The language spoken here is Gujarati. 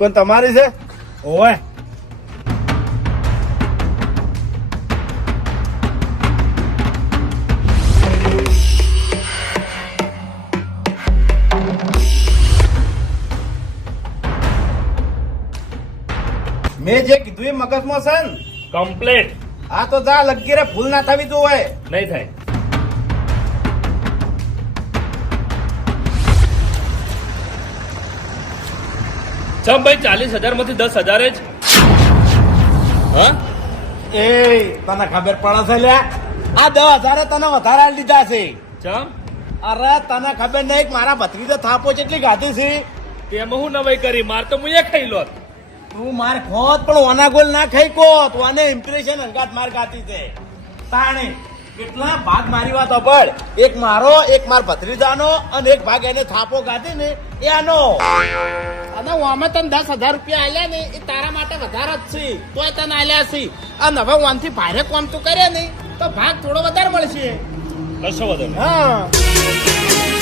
દુકાન તમારી છે? ઓય મેં જે કીધું એ મગજમાં છે ને? કમ્પ્લેટ હા તો જા લગીરે ભૂલ ના થવી જોઈએ. નહીં થાય. ચમ ભાઈ 40,000 માંથી 10,000 જ હા એ તને ખબર પડે છે લ્યા? આ 10,000 તને વધારે લીધા છે. ચમ અરે તને ખબર નહીં કે મારા ભત્રીજો થાપો કેટલી ગાધી છે? તેમાં હું નવાઈ કરી માર તો હું એ ખાઈ લોત. તું માર ખોત પણ ઓના ગોલ ના ખાઈ કોત. ઓને ઇમ્પ્રેશન હંગાત માર ગાતી છે. તાણે કેટલા ભાગ મારી વાત અભળ. એક મારો, એક માર ભત્રીજાનો અને એક ભાગ એને થાપો ગાધી ને એનો. અને આમાં તને 10,000 રૂપિયા આલ્યા ને એ તારા માટે વધારે જ છે. તોય તને આલ્યા છે. અને હવે ઓનથી ભારે કામ તું કરે ને તો ભાગ થોડો વધારે મળશે. કશો વધુ નહીં. હા